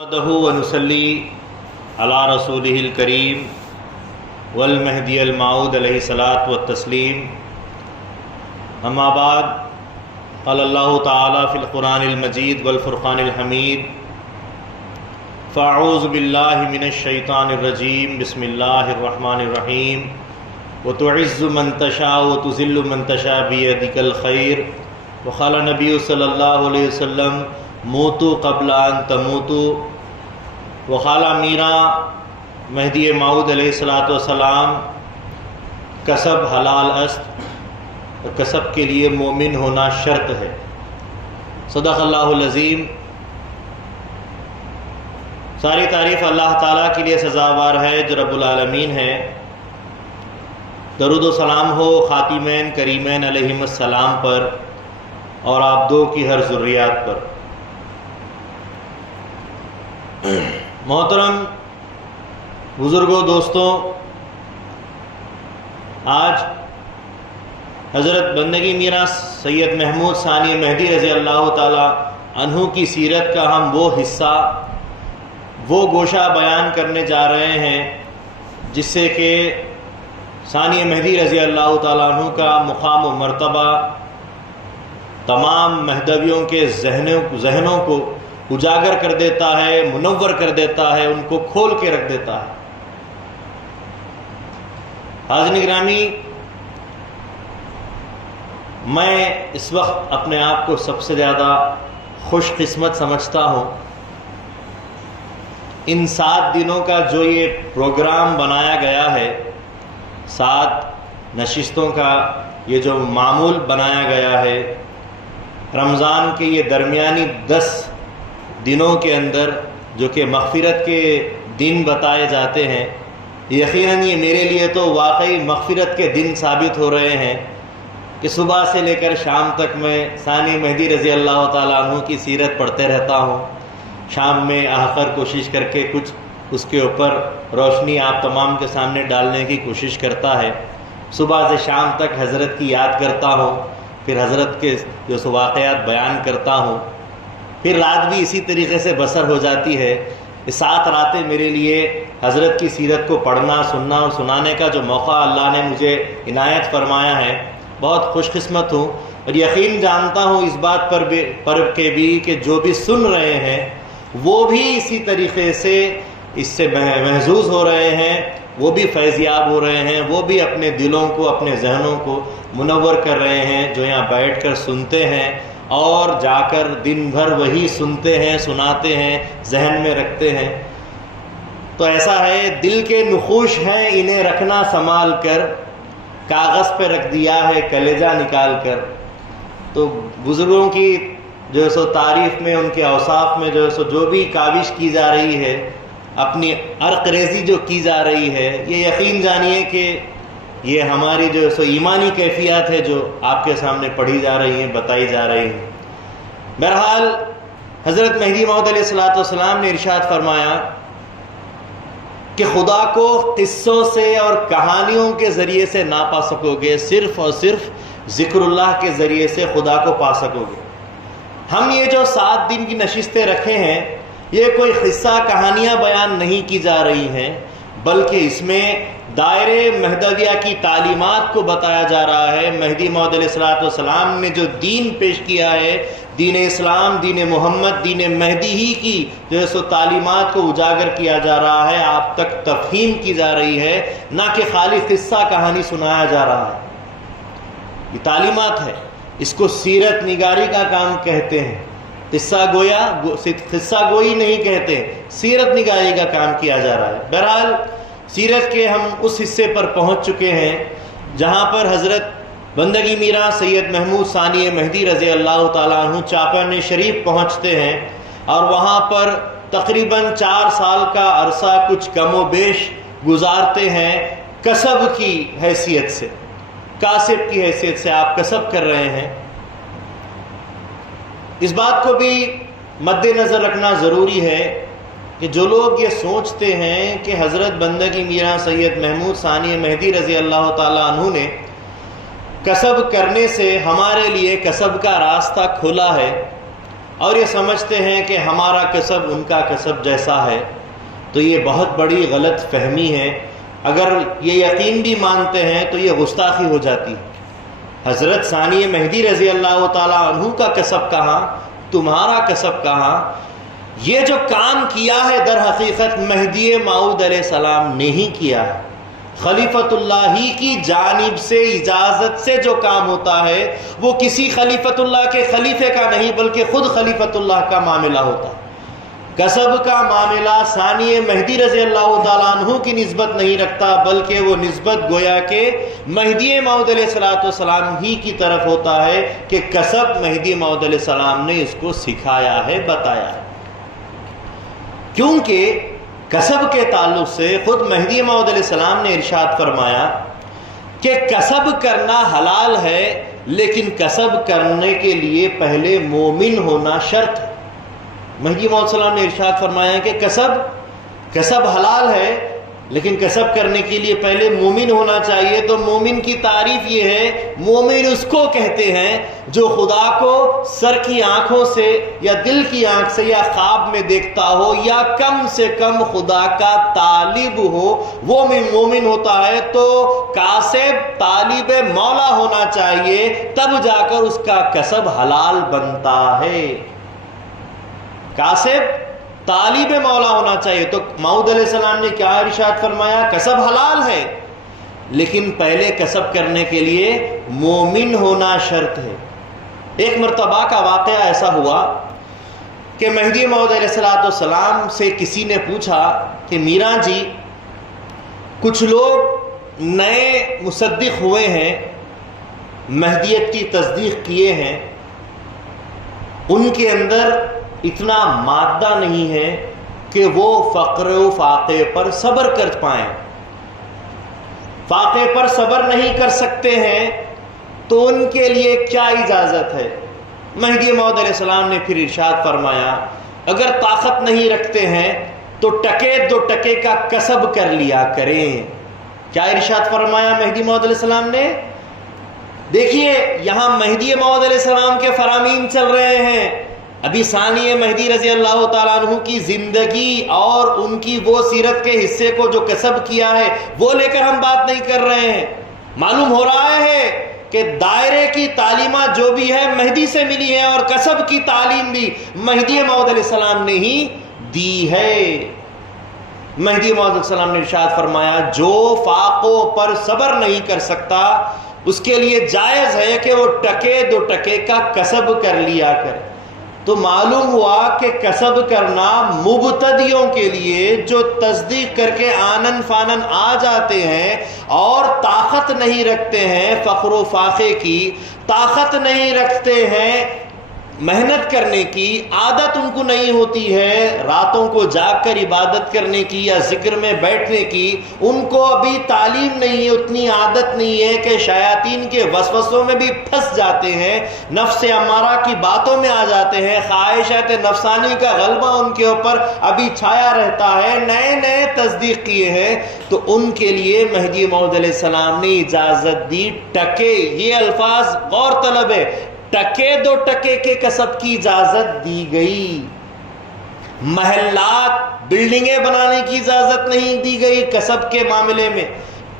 نحمده ونصلي على رسوله الكريم والمهدي الموعود عليه الصلاة والتسليم. أما بعد، قال الله تعالى في القرآن المجيد والفرقان الحميد: فأعوذ بالله من الشيطان الرجيم، بسم الله الرحمن الرحيم. وتعز من تشاء وتذل من تشاء بيدك الخير. وقال النبي صلى الله عليه وسلم: موتوا قبل ان تموتوا. وقال میرا مہدی موعود علیہ الصلاۃ والسلام: کسب حلال است، اور کسب کے لیے مومن ہونا شرط ہے. صدق اللہ العظیم. ساری تعریف اللہ تعالیٰ کے لیے سزاوار ہے جو رب العالمین ہے. درود و سلام ہو خاتمین کریمین علیہم السلام پر اور آپ دو کی ہر ذریات پر. محترم بزرگوں، دوستوں، آج حضرت بندگی میراں سید محمود ثانی مہدی رضی اللہ تعالی عنہ کی سیرت کا ہم وہ حصہ، وہ گوشہ بیان کرنے جا رہے ہیں جس سے کہ ثانی مہدی رضی اللہ تعالی عنہ کا مقام و مرتبہ تمام مہدویوں کے ذہنوں کو اجاگر کر دیتا ہے، منور کر دیتا ہے، ان کو کھول کے رکھ دیتا ہے. حاضرین گرامی، میں اس وقت اپنے آپ کو سب سے زیادہ خوش قسمت سمجھتا ہوں. ان 7 دنوں کا جو یہ پروگرام بنایا گیا ہے، 7 نشستوں کا یہ جو معمول بنایا گیا ہے، رمضان کے یہ درمیانی 10 دنوں کے اندر جو کہ مغفرت کے دن بتائے جاتے ہیں، یقیناً یہ میرے لیے تو واقعی مغفرت کے دن ثابت ہو رہے ہیں کہ صبح سے لے کر شام تک میں ثانی مہدی رضی اللہ تعالیٰ عنہ کی سیرت پڑھتے رہتا ہوں. شام میں آ کر کوشش کر کے کچھ اس کے اوپر روشنی آپ تمام کے سامنے ڈالنے کی کوشش کرتا ہے. صبح سے شام تک حضرت کی یاد کرتا ہوں، پھر حضرت کے جو سو واقعات بیان کرتا ہوں، پھر رات بھی اسی طریقے سے بسر ہو جاتی ہے. یہ 7 راتیں میرے لیے حضرت کی سیرت کو پڑھنا، سننا اور سنانے کا جو موقع اللہ نے مجھے عنایت فرمایا ہے، بہت خوش قسمت ہوں. اور یقین جانتا ہوں اس بات پر بھی کہ جو بھی سن رہے ہیں وہ بھی اسی طریقے سے اس سے محظوظ ہو رہے ہیں، وہ بھی فیضیاب ہو رہے ہیں، وہ بھی اپنے دلوں کو، اپنے ذہنوں کو منور کر رہے ہیں جو یہاں بیٹھ کر سنتے ہیں اور جا کر دن بھر وہی سنتے ہیں، سناتے ہیں، ذہن میں رکھتے ہیں. تو ایسا ہے، دل کے نقوش ہیں انہیں رکھنا سنبھال کر، کاغذ پہ رکھ دیا ہے کلیجہ نکال کر. تو بزرگوں کی جو سو تعریف میں، ان کے اوصاف میں جو بھی کاوش کی جا رہی ہے، اپنی عرق ریزی جو کی جا رہی ہے، یہ یقین جانیے کہ یہ ہماری جو سو ایمانی کیفیات ہے جو آپ کے سامنے پڑھی جا رہی ہیں، بتائی جا رہی ہیں. بہرحال حضرت مہدی موعود علیہ الصلوۃ والسلام نے ارشاد فرمایا کہ خدا کو قصوں سے اور کہانیوں کے ذریعے سے نہ پا سکو گے، صرف اور صرف ذکر اللہ کے ذریعے سے خدا کو پا سکو گے. ہم یہ جو 7 دن کی نشستیں رکھے ہیں، یہ کوئی قصہ کہانیاں بیان نہیں کی جا رہی ہیں، بلکہ اس میں دائرے مہدویہ کی تعلیمات کو بتایا جا رہا ہے. مہدی موعود علیہ الصلوۃ والسلام نے جو دین پیش کیا ہے، دین اسلام، دین محمد، دین مہدی ہی کی جو سو تعلیمات کو اجاگر کیا جا رہا ہے، آپ تک تفہیم کی جا رہی ہے، نہ کہ خالی قصہ کہانی سنایا جا رہا ہے. یہ تعلیمات ہے، اس کو سیرت نگاری کا کام کہتے ہیں. قصہ گوئی نہیں کہتے، سیرت نگاری کا کام کیا جا رہا ہے. بہرحال سیرت کے ہم اس حصے پر پہنچ چکے ہیں جہاں پر حضرت بندگی میراں سید محمود ثانی مہدی رضی اللہ تعالیٰ عنہ چاپن شریف پہنچتے ہیں اور وہاں پر تقریباً 4 سال کا عرصہ کچھ کم و بیش گزارتے ہیں. کسب کی حیثیت سے، کاسب کی حیثیت سے آپ کسب کر رہے ہیں. اس بات کو بھی مد نظر رکھنا ضروری ہے کہ جو لوگ یہ سوچتے ہیں کہ حضرت بندگی میراں سید محمود ثانی مہدی رضی اللہ تعالیٰ عنہ نے کسب کرنے سے ہمارے لیے کسب کا راستہ کھلا ہے، اور یہ سمجھتے ہیں کہ ہمارا کسب ان کا کسب جیسا ہے، تو یہ بہت بڑی غلط فہمی ہے۔ اگر یہ یقین بھی مانتے ہیں تو یہ گستاخی ہو جاتی ہے۔ حضرت ثانی مہدی رضی اللہ تعالیٰ عنہ کا کسب کہاں، تمہارا کسب کہاں؟ یہ جو کام کیا ہے در حقیقت مہدی موعود علیہ السلام نے ہی کیا ہے۔ خلیفۃ اللہ ہی کی جانب سے اجازت سے جو کام ہوتا ہے وہ کسی خلیفۃ اللہ کے خلیفے کا نہیں بلکہ خود خلیفۃ اللہ کا معاملہ ہوتا ہے۔ کسب کا معاملہ ثانی مہدی رضی اللہ تعالیٰ عنہ کی نسبت نہیں رکھتا، بلکہ وہ نسبت گویا کہ مہدی موعود علیہ السلام ہی کی طرف ہوتا ہے کہ کسب مہدی موعود علیہ السلام نے اس کو سکھایا ہے، بتایا ہے۔ کیونکہ کسب کے تعلق سے خود مہدی موعود علیہ السلام نے ارشاد فرمایا کہ کسب کرنا حلال ہے، لیکن کسب کرنے کے لیے پہلے مومن ہونا شرط ہے۔ مہدی موعود علیہ السلام نے ارشاد فرمایا کہ کسب حلال ہے، لیکن کسب کرنے کے لیے پہلے مومن ہونا چاہیے۔ تو مومن کی تعریف یہ ہے، مومن اس کو کہتے ہیں جو خدا کو سر کی آنکھوں سے یا دل کی آنکھ سے یا خواب میں دیکھتا ہو، یا کم سے کم خدا کا طالب ہو، وہ مومن ہوتا ہے۔ تو کاسب طالب مولا ہونا چاہیے، تب جا کر اس کا کسب حلال بنتا ہے۔ کاسب طالب مولا ہونا چاہیے۔ تو موعود علیہ السلام نے کیا ارشاد فرمایا؟ کسب حلال ہے، لیکن پہلے کسب کرنے کے لیے مومن ہونا شرط ہے۔ ایک مرتبہ کا واقعہ ایسا ہوا کہ مہدی موعود علیہ السلام سے کسی نے پوچھا کہ میراں جی، کچھ لوگ نئے مصدق ہوئے ہیں، مہدیت کی تصدیق کیے ہیں، ان کے اندر اتنا مادہ نہیں ہے کہ وہ فقر و فاقے پر صبر کر پائیں، فاقے پر صبر نہیں کر سکتے ہیں، تو ان کے لیے کیا اجازت ہے؟ مہدی موعود علیہ السلام نے پھر ارشاد فرمایا، اگر طاقت نہیں رکھتے ہیں تو ٹکے دو ٹکے کا کسب کر لیا کریں۔ کیا ارشاد فرمایا مہدی موعود علیہ السلام نے؟ دیکھیے یہاں مہدی موعود علیہ السلام کے فرامین چل رہے ہیں۔ ابھی ثانی مہدی رضی اللہ تعالیٰ عنہ کی زندگی اور ان کی وہ سیرت کے حصے کو جو کسب کیا ہے وہ لے کر ہم بات نہیں کر رہے ہیں۔ معلوم ہو رہا ہے کہ دائرے کی تعلیمات جو بھی ہے مہدی سے ملی ہے، اور کسب کی تعلیم بھی مہدی موعود علیہ السلام نے ہی دی ہے۔ مہدی موعود علیہ السلام نے ارشاد فرمایا، جو فاقوں پر صبر نہیں کر سکتا اس کے لیے جائز ہے کہ وہ ٹکے دو ٹکے کا کسب کر لیا کرے۔ تو معلوم ہوا کہ کسب کرنا مبتدیوں کے لیے جو تصدیق کر کے آنن فانن آ جاتے ہیں اور طاقت نہیں رکھتے ہیں، فخر و فاخے کی طاقت نہیں رکھتے ہیں، محنت کرنے کی عادت ان کو نہیں ہوتی ہے، راتوں کو جاگ کر عبادت کرنے کی یا ذکر میں بیٹھنے کی ان کو ابھی تعلیم نہیں ہے، اتنی عادت نہیں ہے کہ شیاطین کے وسوسوں میں بھی پھنس جاتے ہیں، نفس امارہ کی باتوں میں آ جاتے ہیں، خواہشات نفسانی کا غلبہ ان کے اوپر ابھی چھایا رہتا ہے، نئے تصدیق کیے ہیں، تو ان کے لیے مہدی موعود علیہ السلام نے اجازت دی۔ ٹکے، یہ الفاظ غور طلب ہے، ٹکے دو ٹکے کے کسب کی اجازت دی گئی۔ محلات، بلڈنگیں بنانے کی اجازت نہیں دی گئی کسب کے معاملے میں،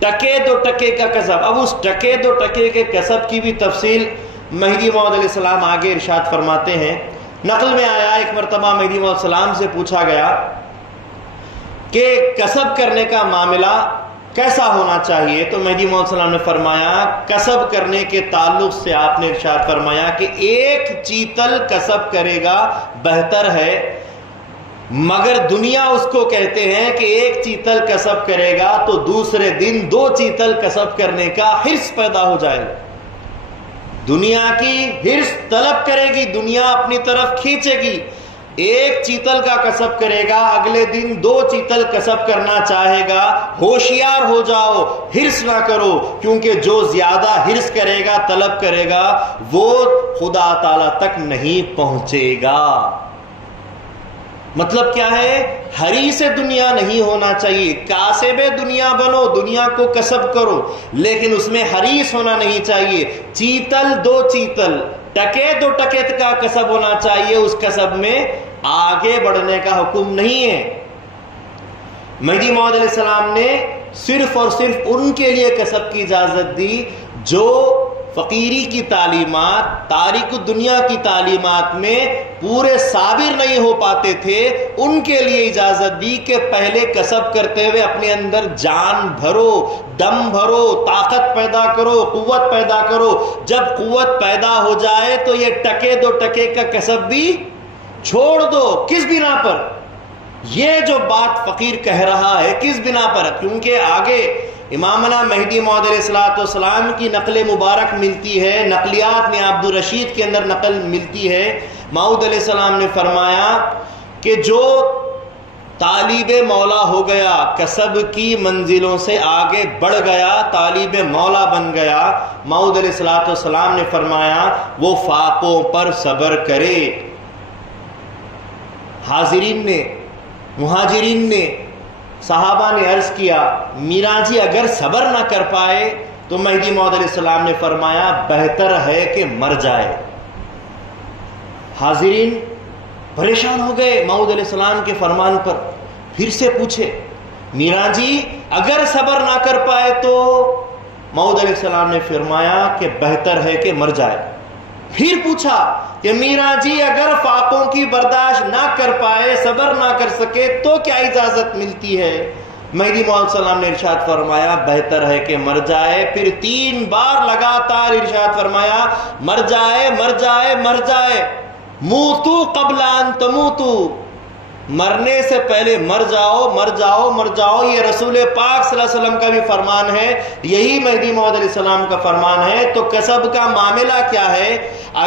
ٹکے دو ٹکے کا کسب۔ اب اس ٹکے دو ٹکے کے کسب کی بھی تفصیل مہدی موعود علیہ السلام آگے ارشاد فرماتے ہیں۔ نقل میں آیا ایک مرتبہ مہدی موعود علیہ السلام سے پوچھا گیا کہ کسب کرنے کا معاملہ کیسا ہونا چاہیے، تو مہدی موعود علیہ السلام نے فرمایا، کسب کرنے کے تعلق سے آپ نے ارشاد فرمایا کہ ایک چیتل کسب کرے گا بہتر ہے، مگر دنیا اس کو کہتے ہیں کہ ایک چیتل کسب کرے گا تو دوسرے دن 2 چیتل کسب کرنے کا حرص پیدا ہو جائے گا۔ دنیا کی حرص طلب کرے گی، دنیا اپنی طرف کھینچے گی۔ ایک چیتل کا کسب کرے گا، اگلے دن 2 چیتل کسب کرنا چاہے گا۔ ہوشیار ہو جاؤ، حرص نہ کرو، کیونکہ جو زیادہ حرص کرے گا، طلب کرے گا، وہ خدا تعالی تک نہیں پہنچے گا۔ مطلب کیا ہے؟ حریص دنیا نہیں ہونا چاہیے، کاسب دنیا بنو، دنیا کو کسب کرو، لیکن اس میں حریص ہونا نہیں چاہیے۔ چیتل 2 چیتل ٹکے دو ٹکیت کا کسب ہونا چاہیے، اس کسب میں آگے بڑھنے کا حکم نہیں ہے۔ مہدی موعود علیہ السلام نے صرف اور صرف ان کے لیے کسب کی اجازت دی جو فقیری کی تعلیمات، تاریک دنیا کی تعلیمات میں پورے صابر نہیں ہو پاتے تھے، ان کے لیے اجازت دی کہ پہلے کسب کرتے ہوئے اپنے اندر جان بھرو، دم بھرو، طاقت پیدا کرو، قوت پیدا کرو۔ جب قوت پیدا ہو جائے تو یہ ٹکے دو ٹکے کا کسب بھی چھوڑ دو۔ کس بنا پر؟ یہ جو بات فقیر کہہ رہا ہے کس بنا پر؟ کیونکہ آگے امامنا مہدی موعود علیہ السلام کی نقل مبارک ملتی ہے، نقلیات میں عبد الرشید کے اندر نقل ملتی ہے۔ موعود علیہ السلام نے فرمایا کہ جو طالب مولا ہو گیا، کسب کی منزلوں سے آگے بڑھ گیا، طالب مولا بن گیا، موعود علیہ السلام نے فرمایا وہ فاقوں پر صبر کرے۔ حاضرین نے، مہاجرین نے، صحابہ نے عرض کیا میراں جی اگر صبر نہ کر پائے تو مہدی موعود علیہ السلام نے فرمایا بہتر ہے کہ مر جائے۔ حاضرین پریشان ہو گئے موعود علیہ السلام کے فرمان پر، پھر سے پوچھے میراں جی اگر صبر نہ کر پائے تو؟ موعود علیہ السلام نے فرمایا کہ بہتر ہے کہ مر جائے۔ پھر پوچھا کہ میراں جی اگر فاقوں کی برداشت نہ کر پائے، صبر نہ کر سکے تو کیا اجازت ملتی ہے؟ مہدی موعود علیہ السلام نے ارشاد فرمایا بہتر ہے کہ مر جائے۔ پھر 3 بار لگاتار ارشاد فرمایا مر جائے، مر جائے، مر جائے، موتو قبل ان تموتو، مرنے سے پہلے مر جاؤ، مر جاؤ، مر جاؤ۔ یہ رسول پاک صلی اللہ علیہ وسلم کا بھی فرمان ہے، یہی مہدی موعود علیہ السلام کا فرمان ہے۔ تو کسب کا معاملہ کیا ہے؟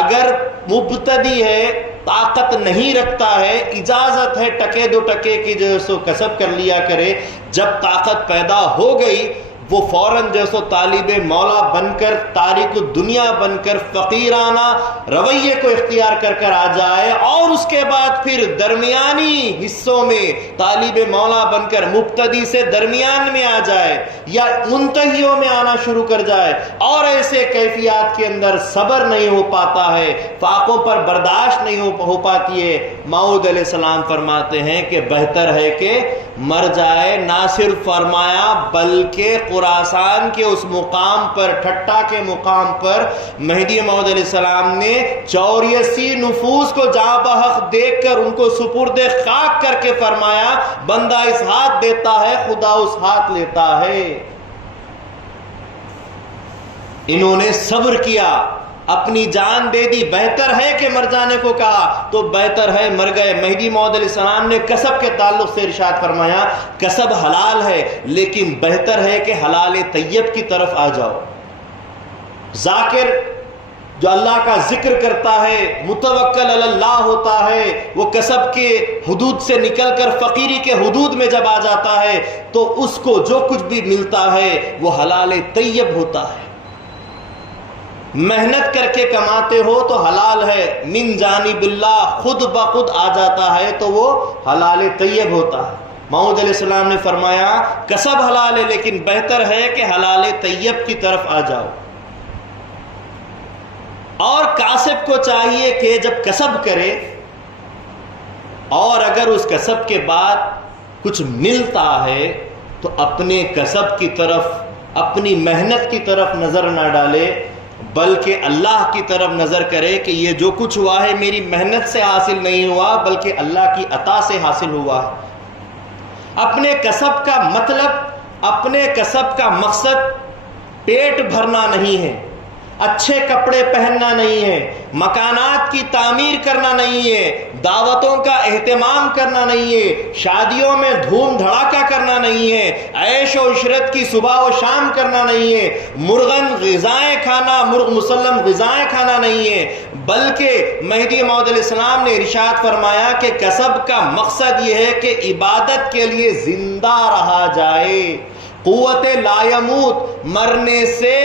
اگر مبتدی ہے، طاقت نہیں رکھتا ہے، اجازت ہے ٹکے دو ٹکے کی جو سو کسب کر لیا کرے۔ جب طاقت پیدا ہو گئی وہ فوراً جیسو طالب مولا بن کر، تارک دنیا بن کر، فقیرانہ رویے کو اختیار کر آ جائے، اور اس کے بعد پھر درمیانی حصوں میں طالب مولا بن کر مبتدی سے درمیان میں آ جائے یا منتہیوں میں آنا شروع کر جائے، اور ایسے کیفیات کے اندر صبر نہیں ہو پاتا ہے، فاقوں پر برداشت نہیں ہو پاتی ہے، موعود علیہ السلام فرماتے ہیں کہ بہتر ہے کہ مر جائے۔ نہ صرف فرمایا بلکہ خراسان کے اس مقام پر، ٹھٹا کے مقام پر، مہدی موعود علیہ السلام نے 84 نفوس کو جاں بحق دیکھ کر ان کو سپرد خاک کر کے فرمایا بندہ اس ہاتھ دیتا ہے، خدا اس ہاتھ لیتا ہے۔ انہوں نے صبر کیا، اپنی جان دے دی، بہتر ہے کہ مر جانے کو کہا تو بہتر ہے مر گئے۔ مہدی موعود علیہ السلام نے کسب کے تعلق سے ارشاد فرمایا کسب حلال ہے لیکن بہتر ہے کہ حلال طیب کی طرف آ جاؤ۔ ذاکر جو اللہ کا ذکر کرتا ہے، متوکل علی اللہ ہوتا ہے، وہ کسب کے حدود سے نکل کر فقیری کے حدود میں جب آ جاتا ہے تو اس کو جو کچھ بھی ملتا ہے وہ حلال طیب ہوتا ہے۔ محنت کر کے کماتے ہو تو حلال ہے، من جانب اللہ خود بخود آ جاتا ہے تو وہ حلال طیب ہوتا ہے۔ موعود علیہ السلام نے فرمایا کسب حلال ہے لیکن بہتر ہے کہ حلال طیب کی طرف آ جاؤ۔ اور کاسب کو چاہیے کہ جب کسب کرے اور اگر اس کسب کے بعد کچھ ملتا ہے تو اپنے کسب کی طرف، اپنی محنت کی طرف نظر نہ ڈالے بلکہ اللہ کی طرف نظر کرے کہ یہ جو کچھ ہوا ہے میری محنت سے حاصل نہیں ہوا بلکہ اللہ کی عطا سے حاصل ہوا ہے۔ اپنے کسب کا مطلب، اپنے کسب کا مقصد پیٹ بھرنا نہیں ہے، اچھے کپڑے پہننا نہیں ہے، مکانات کی تعمیر کرنا نہیں ہے، دعوتوں کا اہتمام کرنا نہیں ہے، شادیوں میں دھوم دھڑاکہ کرنا نہیں ہے، عیش و عشرت کی صبح و شام کرنا نہیں ہے، مرغن غذائیں کھانا، مرغ مسلم غذائیں کھانا نہیں ہے، بلکہ مہدی موعود علیہ السلام نے ارشاد فرمایا کہ کسب کا مقصد یہ ہے کہ عبادت کے لیے زندہ رہا جائے، قوت لا یموت، مرنے سے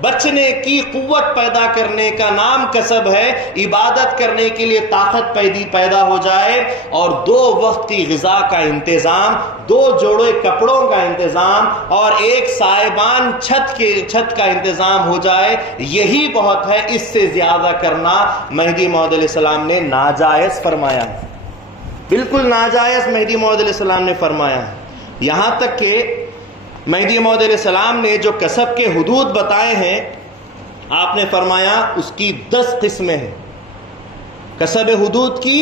بچنے کی قوت پیدا کرنے کا نام کسب ہے، عبادت کرنے کے لیے طاقت پیدا ہو جائے، اور 2 وقت کی غذا کا انتظام، 2 جوڑے کپڑوں کا انتظام، اور ایک سائبان چھت کا انتظام ہو جائے، یہی بہت ہے۔ اس سے زیادہ کرنا مہدی موعود علیہ السلام نے ناجائز فرمایا ہے، بالکل ناجائز مہدی موعود علیہ السلام نے فرمایا ہے۔ یہاں تک کہ مہدی موعود علیہ السلام نے جو کسب کے حدود بتائے ہیں، آپ نے فرمایا اس کی 10 قسمیں ہیں، کسب حدود کی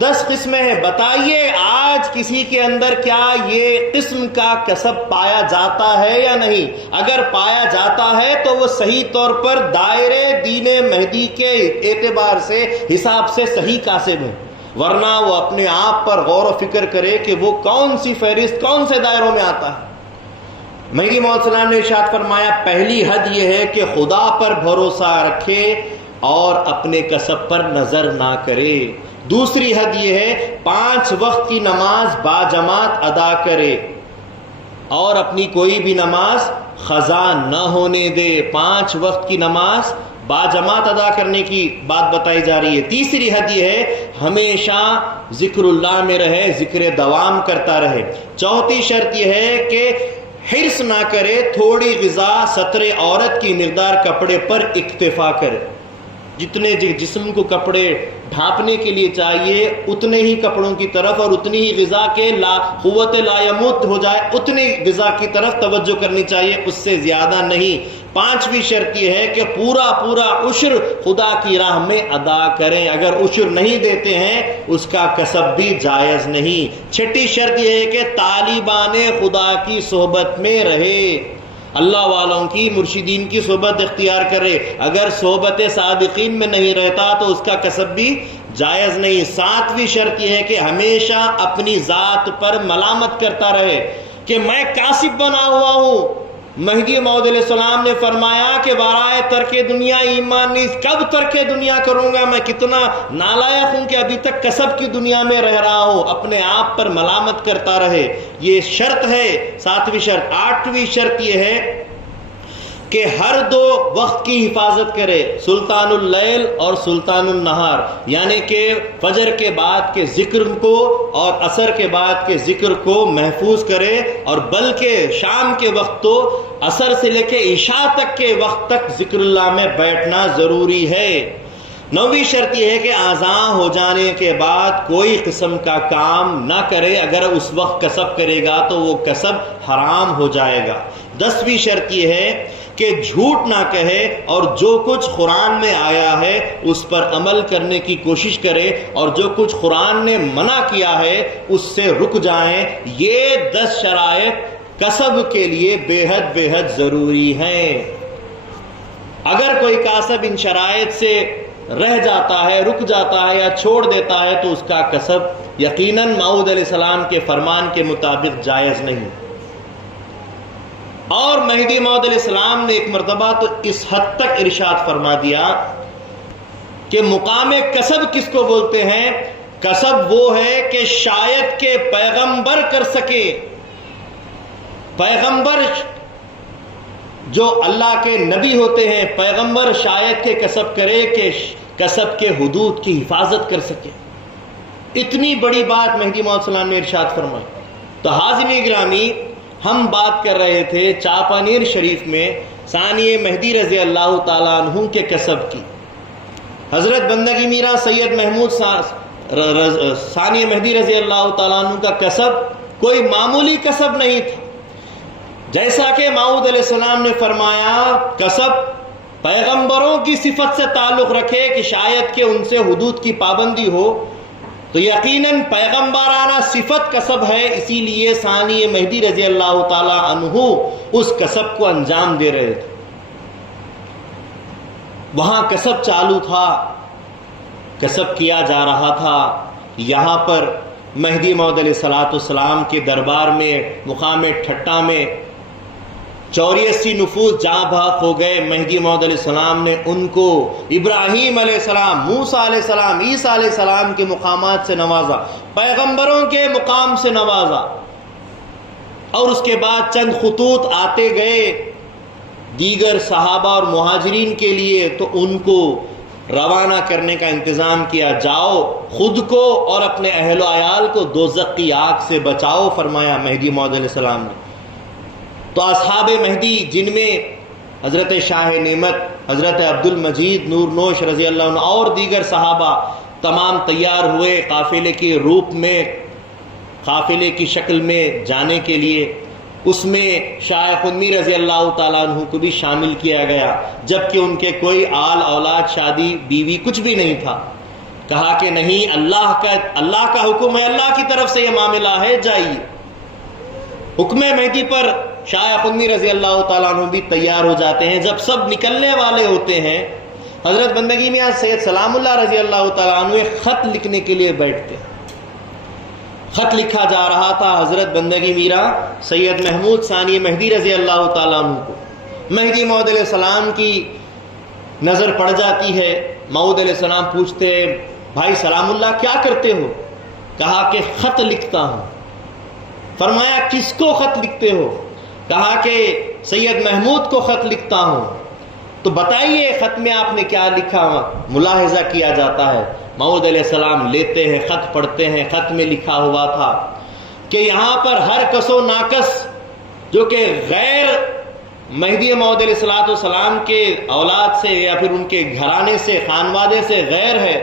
10 قسمیں ہیں۔ بتائیے آج کسی کے اندر کیا یہ قسم کا کسب پایا جاتا ہے یا نہیں؟ اگر پایا جاتا ہے تو وہ صحیح طور پر دائرے دین مہدی کے اعتبار سے، حساب سے صحیح کاسب ہے، ورنہ وہ اپنے آپ پر غور و فکر کرے کہ وہ کون سی فہرست کون سے دائروں میں آتا ہے۔ مہدی موعود علیہ السلام نے ارشاد فرمایا، پہلی حد یہ ہے کہ خدا پر بھروسہ رکھے اور اپنے کسب پر نظر نہ کرے۔ دوسری حد یہ ہے 5 وقت کی نماز باجماعت ادا کرے اور اپنی کوئی بھی نماز قضا نہ ہونے دے۔ 5 وقت کی نماز باجماعت ادا کرنے کی بات بتائی جا رہی ہے۔ تیسری حد یہ ہے ہمیشہ ذکر اللہ میں رہے، ذکر دوام کرتا رہے۔ چوتھی شرط یہ ہے کہ حرص نہ کرے، تھوڑی غذا ستر عورت کی مقدار کپڑے پر اکتفا کرے، جتنے جسم کو کپڑے ڈھانپنے کے لیے چاہیے اتنے ہی کپڑوں کی طرف اور اتنی ہی غذا کے قوت لا یموت ہو جائے اتنی غذا کی طرف توجہ کرنی چاہیے، اس سے زیادہ نہیں۔ 5ویں شرط یہ ہے کہ پورا عشر خدا کی راہ میں ادا کریں، اگر عشر نہیں دیتے ہیں اس کا کسب بھی جائز نہیں۔ 6ٹھی شرط یہ ہے کہ طالبان خدا کی صحبت میں رہے، اللہ والوں کی، مرشدین کی صحبت اختیار کرے، اگر صحبت صادقین میں نہیں رہتا تو اس کا کسب بھی جائز نہیں۔ 7ویں شرط یہ ہے کہ ہمیشہ اپنی ذات پر ملامت کرتا رہے کہ میں کاسب بنا ہوا ہوں۔ مہدی موعود علیہ السلام نے فرمایا کہ برائے ترک دنیا ایمان نہیں، کب ترک دنیا کروں گا، میں کتنا نالائق ہوں کہ ابھی تک کسب کی دنیا میں رہ رہا ہوں، اپنے آپ پر ملامت کرتا رہے، یہ شرط ہے 7ویں شرط۔ 8ویں شرط یہ ہے کہ ہر 2 وقت کی حفاظت کرے، سلطان اللیل اور سلطان النہار، یعنی کہ فجر کے بعد کے ذکر کو اور عصر کے بعد کے ذکر کو محفوظ کرے، اور بلکہ شام کے وقت تو عصر سے لے کے عشاء تک کے وقت تک ذکر اللہ میں بیٹھنا ضروری ہے۔ 9ویں شرط یہ ہے کہ آذان ہو جانے کے بعد کوئی قسم کا کام نہ کرے، اگر اس وقت کسب کرے گا تو وہ کسب حرام ہو جائے گا۔ 10ویں شرط یہ ہے کہ جھوٹ نہ کہے اور جو کچھ قرآن میں آیا ہے اس پر عمل کرنے کی کوشش کرے، اور جو کچھ قرآن نے منع کیا ہے اس سے رک جائیں۔ یہ 10 شرائط کسب کے لیے بے حد ضروری ہیں۔ اگر کوئی کاسب ان شرائط سے رہ جاتا ہے، رک جاتا ہے یا چھوڑ دیتا ہے تو اس کا کسب یقیناً موعود علیہ السلام کے فرمان کے مطابق جائز نہیں۔ اور مہدی موعود علیہ السلام نے ایک مرتبہ تو اس حد تک ارشاد فرما دیا کہ مقام کسب کس کو بولتے ہیں؟ کسب وہ ہے کہ شاید کہ پیغمبر کر سکے، پیغمبر جو اللہ کے نبی ہوتے ہیں، پیغمبر شاید کہ کسب کرے کہ کسب کے حدود کی حفاظت کر سکے۔ اتنی بڑی بات مہدی موعود علیہ السلام نے ارشاد فرمائی۔ تو حاضرین گرامی، ہم بات کر رہے تھے چاپانیر شریف میں ثانی مہدی رضی اللہ تعالیٰ عنہ کے کسب کی۔ حضرت بندگی میرا سید محمود ثانی مہدی رضی اللہ تعالیٰ عنہ کا کسب کوئی معمولی کسب نہیں تھا۔ جیسا کہ موعود علیہ السلام نے فرمایا کسب پیغمبروں کی صفت سے تعلق رکھے کہ شاید کہ ان سے حدود کی پابندی ہو، تو یقیناً پیغمبرانہ صفت کسب ہے، اسی لیے ثانی مہدی رضی اللہ تعالی عنہ اس کسب کو انجام دے رہے تھے۔ وہاں کسب چالو تھا، کسب کیا جا رہا تھا۔ یہاں پر مہدی موعود علیہ السلام کے دربار میں مقام ٹھٹا میں 84 نفوس جاں بحق ہو گئے۔ مہدی موعود علیہ السلام نے ان کو ابراہیم علیہ السلام، موسیٰ علیہ السلام، عیسیٰ علیہ السلام کے مقامات سے نوازا، پیغمبروں کے مقام سے نوازا، اور اس کے بعد چند خطوط آتے گئے دیگر صحابہ اور مہاجرین کے لیے تو ان کو روانہ کرنے کا انتظام کیا، جاؤ خود کو اور اپنے اہل و عیال کو دوزخ کی آگ سے بچاؤ فرمایا مہدی موعود علیہ السلام نے۔ تو اصحاب مہدی جن میں حضرت شاہ نعمت، حضرت عبد المجید نور نوش رضی اللہ عنہ اور دیگر صحابہ تمام تیار ہوئے قافلے کے روپ میں، قافلے کی شکل میں جانے کے لیے۔ اس میں شاہ قطمی رضی اللہ تعالیٰ عنہ کو بھی شامل کیا گیا، جبکہ ان کے کوئی آل اولاد، شادی بیوی کچھ بھی نہیں تھا۔ کہا کہ نہیں، اللہ کا حکم ہے، اللہ کی طرف سے یہ معاملہ ہے، جائیے۔ حکم مہدی پر شاہ قطمی رضی اللہ تعالیٰ عنہ بھی تیار ہو جاتے ہیں۔ جب سب نکلنے والے ہوتے ہیں، حضرت بندگی میاں سید سلام اللہ رضی اللہ تعالیٰ عنہ ایک خط لکھنے کے لیے بیٹھتے ہیں۔ خط لکھا جا رہا تھا حضرت بندگی میرا سید محمود ثانی مہدی رضی اللہ تعالیٰ عنہ کو۔ مہدی موعود علیہ السلام کی نظر پڑ جاتی ہے۔ موعود علیہ السلام پوچھتے ہیں، بھائی سلام اللہ کیا کرتے ہو؟ کہا کہ خط لکھتا ہوں۔ فرمایا کس کو خط لکھتے ہو؟ کہا کہ سید محمود کو خط لکھتا ہوں۔ تو بتائیے خط میں آپ نے کیا لکھا؟ ملاحظہ کیا جاتا ہے۔ موعود علیہ السلام لیتے ہیں، خط پڑھتے ہیں۔ خط میں لکھا ہوا تھا کہ یہاں پر ہر کس و ناکس جو کہ غیر مہدی موعود علیہ السلام کے اولاد سے یا پھر ان کے گھرانے سے، خانوادے سے غیر ہے،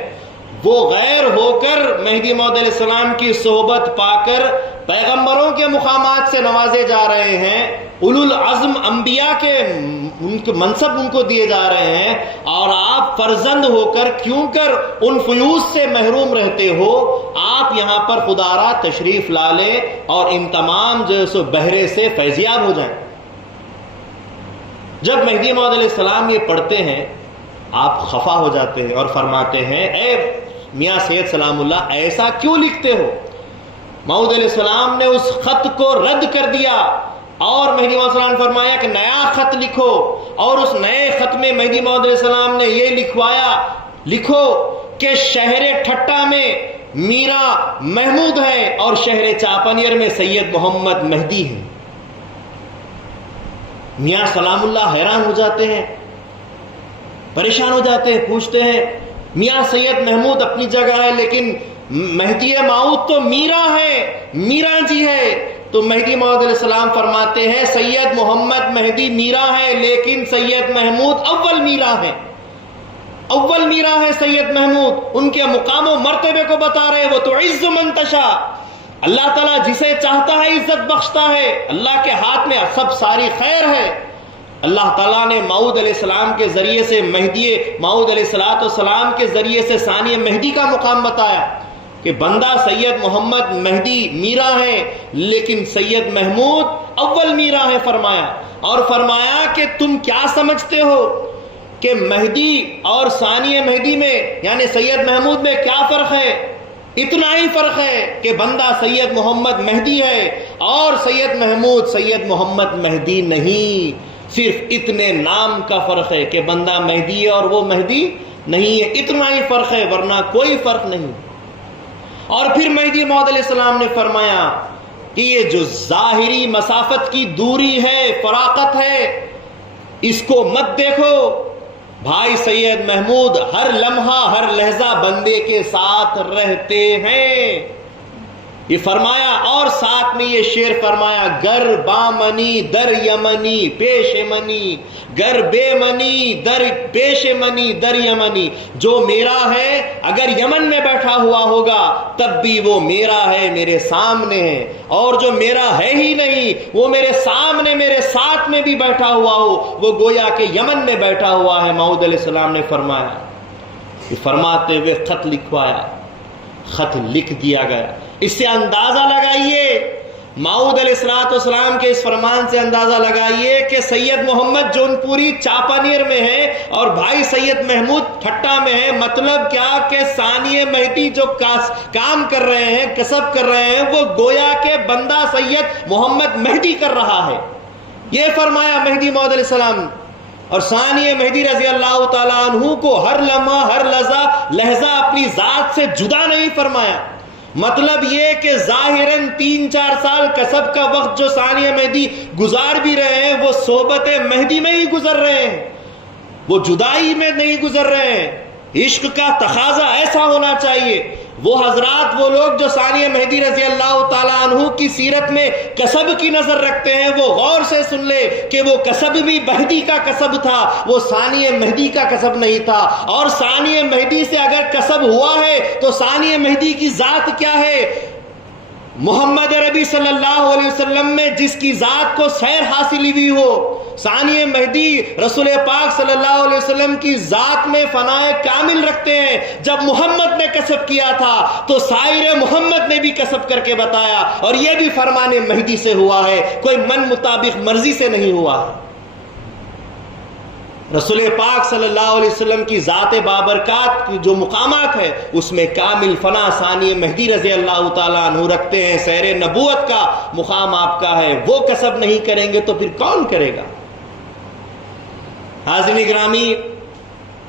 وہ غیر ہو کر مہدی موعود علیہ السلام کی صحبت پا کر پیغمبروں کے مقامات سے نوازے جا رہے ہیں، اولو العزم انبیاء کے ان کے منصب ان کو دیے جا رہے ہیں، اور آپ فرزند ہو کر کیوں کر ان فیوز سے محروم رہتے ہو؟ آپ یہاں پر خدا را تشریف لا لیں اور ان تمام جو سو بہرے سے فیضیاب ہو جائیں۔ جب مہدی موعود علیہ السلام یہ پڑھتے ہیں، آپ خفا ہو جاتے ہیں اور فرماتے ہیں، اے میاں سید سلام اللہ ایسا کیوں لکھتے ہو؟ موعود علیہ السلام نے اس خط کو رد کر دیا اور مہدی موعود علیہ السلام نے فرمایا کہ نیا خط لکھو، اور اس نئے خط میں مہدی موعود علیہ السلام نے یہ لکھوایا، لکھو کہ شہر ٹھٹا میں میرا محمود ہے اور شہر چاپنیر میں سید محمد مہدی ہے۔ میاں سلام اللہ حیران ہو جاتے ہیں، پریشان ہو جاتے ہیں، پوچھتے ہیں میاں سید محمود اپنی جگہ ہے لیکن مہدی موعود تو میرا ہے، میرا جی ہے۔ تو مہدی موعود علیہ السلام فرماتے ہیں سید محمد مہدی میرا ہے لیکن سید محمود اول میرا ہے، اول میرا ہے سید محمود۔ ان کے مقام و مرتبے کو بتا رہے، وہ تو عز من تشاء، اللہ تعالیٰ جسے چاہتا ہے عزت بخشتا ہے، اللہ کے ہاتھ میں سب ساری خیر ہے۔ اللہ تعالیٰ نے موعود علیہ السلام کے ذریعے سے مہدی موعود علیہ السلام کے ذریعے سے ثانی مہدی کا مقام بتایا کہ بندہ سید محمد مہدی میرا ہے لیکن سید محمود اول میرا ہے فرمایا، اور فرمایا کہ تم کیا سمجھتے ہو کہ مہدی اور ثانی مہدی میں یعنی سید محمود میں کیا فرق ہے؟ اتنا ہی فرق ہے کہ بندہ سید محمد مہدی ہے اور سید محمود سید محمد مہدی نہیں، صرف اتنے نام کا فرق ہے کہ بندہ مہدی ہے اور وہ مہدی نہیں ہے، اتنا ہی فرق ہے ورنہ کوئی فرق نہیں۔ اور پھر مہدی موعود علیہ السلام نے فرمایا کہ یہ جو ظاہری مسافت کی دوری ہے، فراقت ہے، اس کو مت دیکھو، بھائی سید محمود ہر لمحہ ہر لہجہ بندے کے ساتھ رہتے ہیں، یہ فرمایا۔ اور ساتھ میں یہ شعر فرمایا، گر بامنی در یمنی پیش منی، گر بے منی در پیش منی در یمنی، جو میرا ہے اگر یمن میں بیٹھا ہوا ہوگا تب بھی وہ میرا ہے، میرے سامنے ہے، اور جو میرا ہے ہی نہیں وہ میرے سامنے میرے ساتھ میں بھی بیٹھا ہوا ہو وہ گویا کہ یمن میں بیٹھا ہوا ہے۔ موعود علیہ السلام نے فرمایا، یہ فرماتے ہوئے خط لکھوایا، خط لکھ دیا گیا۔ اس سے اندازہ لگائیے، موعود علیہ السلام کے اس فرمان سے اندازہ لگائیے کہ سید محمد جون پوری چاپانیر میں ہے اور بھائی سید محمود ٹھٹا میں ہے۔ مطلب کیا کہ ثانی مہدی جو کام کر رہے ہیں، کسب کر رہے ہیں، وہ گویا کہ بندہ سید محمد مہدی کر رہا ہے، یہ فرمایا مہدی موعود علیہ السلام۔ اور ثانی مہدی رضی اللہ تعالیٰ عنہ کو ہر لمحہ ہر لحظہ اپنی ذات سے جدا نہیں فرمایا، مطلب یہ کہ ظاہراً 3-4 سال کسب کا وقت جو ثانیہ مہدی گزار بھی رہے ہیں وہ صحبت مہدی میں ہی گزر رہے ہیں، وہ جدائی میں نہیں گزر رہے ہیں۔ عشق کا تقاضا ایسا ہونا چاہیے۔ وہ حضرات، وہ لوگ جو ثانیہ مہدی رضی اللہ تعالیٰ عنہ کی سیرت میں کسب کی نظر رکھتے ہیں، وہ غور سے سن لے کہ وہ کسب بھی مہدی کا کسب تھا، وہ ثانیہ مہدی کا کسب نہیں تھا۔ اور ثانیہ مہدی سے اگر کسب ہوا ہے تو ثانیہ مہدی کی ذات کیا ہے؟ محمد عربی صلی اللہ علیہ وسلم میں جس کی ذات کو سیر حاصل ہوئی ہو، ثانیہ مہدی رسول پاک صلی اللہ علیہ وسلم کی ذات میں فنائے کامل رکھتے ہیں۔ جب محمد نے کسب کیا تھا تو سائر محمد نے بھی کسب کر کے بتایا، اور یہ بھی فرمان مہدی سے ہوا ہے، کوئی من مطابق مرضی سے نہیں ہوا ہے۔ رسول پاک صلی اللہ علیہ وسلم کی ذات بابرکات کی جو مقامات ہے اس میں کامل فنا ثانیہ مہدی رضی اللہ تعالیٰ عنہ رکھتے ہیں۔ سیر نبوت کا مقام آپ کا ہے، وہ کسب نہیں کریں گے تو پھر کون کرے گا؟ حاضرین گرامی،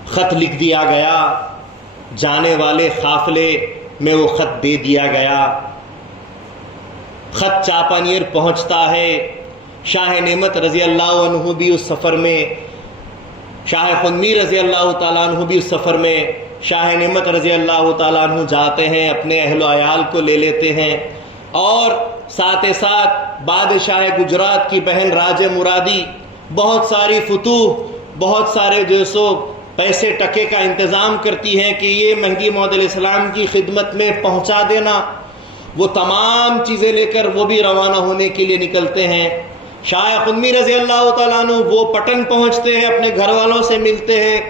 خط لکھ دیا گیا، جانے والے قافلے میں وہ خط دے دیا گیا، خط چاپانیر پہنچتا ہے۔ شاہ نعمت رضی اللہ عنہ بھی اس سفر میں، شاہ خنمی رضی اللہ تعالیٰ عنہ بھی اس سفر میں، شاہ نعمت رضی اللہ تعالیٰ عنہ جاتے ہیں، اپنے اہل و عیال کو لے لیتے ہیں، اور ساتھ ساتھ بادشاہ گجرات کی بہن راج مرادی بہت ساری فتوح، بہت سارے جو سو پیسے ٹکے کا انتظام کرتی ہیں کہ یہ مہدی موعود علیہ السلام کی خدمت میں پہنچا دینا۔ وہ تمام چیزیں لے کر وہ بھی روانہ ہونے کے لیے نکلتے ہیں۔ شاہ خنمی رضی اللہ تعالیٰ عنہ وہ پٹن پہنچتے ہیں، اپنے گھر والوں سے ملتے ہیں،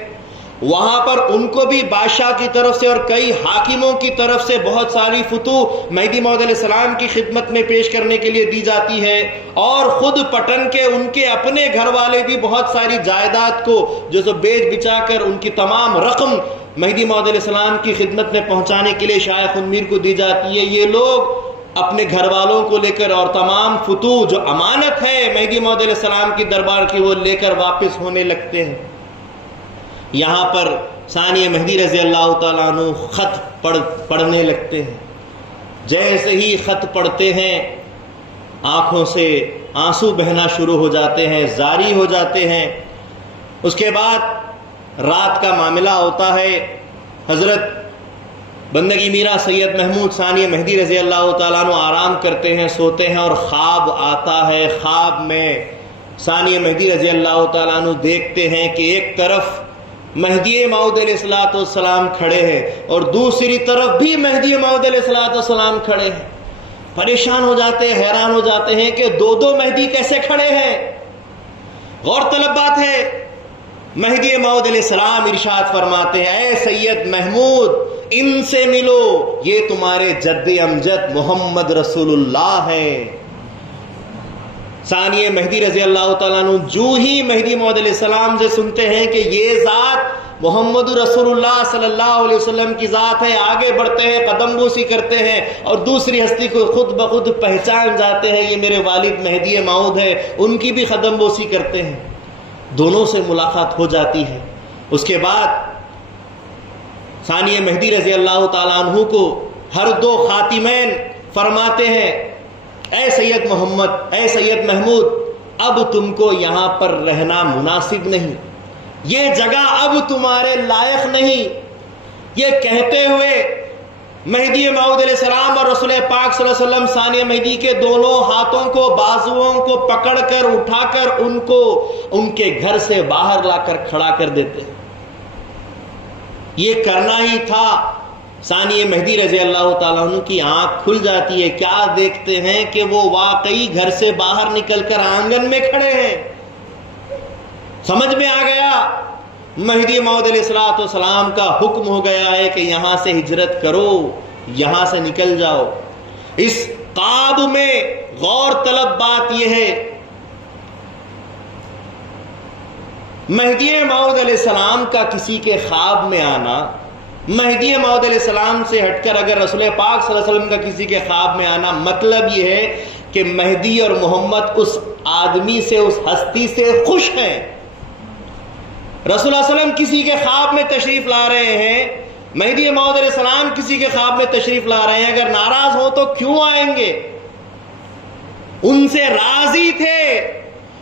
وہاں پر ان کو بھی بادشاہ کی طرف سے اور کئی حاکموں کی طرف سے بہت ساری فتوح مہدی موعود علیہ السلام کی خدمت میں پیش کرنے کے لیے دی جاتی ہے، اور خود پٹن کے ان کے اپنے گھر والے بھی بہت ساری جائیداد کو جو سو بیچ بچا کر ان کی تمام رقم مہدی موعود علیہ السلام کی خدمت میں پہنچانے کے لیے شاہ خنمیر کو دی جاتی ہے۔ یہ لوگ اپنے گھر والوں کو لے کر اور تمام فتوح جو امانت ہے مہدی موعود علیہ السلام کی دربار کی وہ لے کر واپس ہونے لگتے ہیں۔ یہاں پر ثانیہ مہدی رضی اللہ تعالیٰ عنہ خط پڑھنے لگتے ہیں۔ جیسے ہی خط پڑھتے ہیں آنکھوں سے آنسو بہنا شروع ہو جاتے ہیں، زاری ہو جاتے ہیں۔ اس کے بعد رات کا معاملہ ہوتا ہے، حضرت بندگی میرا سید محمود ثانیہ مہدی رضی اللہ تعالیٰ عنہ آرام کرتے ہیں، سوتے ہیں، اور خواب آتا ہے۔ خواب میں ثانیہ مہدی رضی اللہ تعالیٰ عنہ دیکھتے ہیں کہ ایک طرف مہدی موعود علیہ السلام کھڑے ہیں اور دوسری طرف بھی مہدی موعود علیہ السلام کھڑے ہیں۔ پریشان ہو جاتے ہیں، حیران ہو جاتے ہیں کہ دو مہدی کیسے کھڑے ہیں۔ غور طلب بات ہے، مہدی موعود علیہ السلام ارشاد فرماتے ہیں، اے سید محمود ان سے ملو، یہ تمہارے جد امجد محمد رسول اللہ ہیں۔ ثانیہ مہدی رضی اللہ تعالیٰ عنہ جو ہی مہدی موعود علیہ السلام سے سنتے ہیں کہ یہ ذات محمد رسول اللہ صلی اللہ علیہ وسلم کی ذات ہے، آگے بڑھتے ہیں، قدم بوسی کرتے ہیں، اور دوسری ہستی کو خود بخود پہچان جاتے ہیں یہ میرے والد مہدی موعود ہے، ان کی بھی قدم بوسی کرتے ہیں۔ دونوں سے ملاقات ہو جاتی ہے۔ اس کے بعد ثانیہ مہدی رضی اللہ تعالیٰ عنہ کو ہر دو خاتمین فرماتے ہیں، اے سید محمد، اے سید محمود، اب تم کو یہاں پر رہنا مناسب نہیں، یہ جگہ اب تمہارے لائق نہیں۔ یہ کہتے ہوئے مہدی موعود علیہ السلام اور رسول پاک صلی اللہ علیہ وسلم ثانیہ مہدی کے دونوں ہاتھوں کو، بازوؤں کو پکڑ کر اٹھا کر ان کو ان کے گھر سے باہر لا کر کھڑا کر دیتے ہیں۔ یہ کرنا ہی تھا۔ ثانیہ مہدی رضی اللہ تعالیٰ عنہ کی آنکھ کھل جاتی ہے، کیا دیکھتے ہیں کہ وہ واقعی گھر سے باہر نکل کر آنگن میں کھڑے ہیں۔ سمجھ میں آ گیا مہدی موعود علیہ السلام کا حکم ہو گیا ہے کہ یہاں سے ہجرت کرو، یہاں سے نکل جاؤ۔ اس خواب میں غور طلب بات یہ ہے، مہدی موعود علیہ السلام کا کسی کے خواب میں آنا، مہدی موعود علیہ السلام سے ہٹ کر اگر رسول پاک صلی اللہ علیہ وسلم کا کسی کے خواب میں آنا، مطلب یہ ہے کہ مہدی اور محمد اس آدمی سے، اس ہستی سے خوش ہیں۔ رسول اللہ علیہ وسلم کسی کے خواب میں تشریف لا رہے ہیں، مہدی موعود علیہ السلام کسی کے خواب میں تشریف لا رہے ہیں، اگر ناراض ہو تو کیوں آئیں گے؟ ان سے راضی تھے،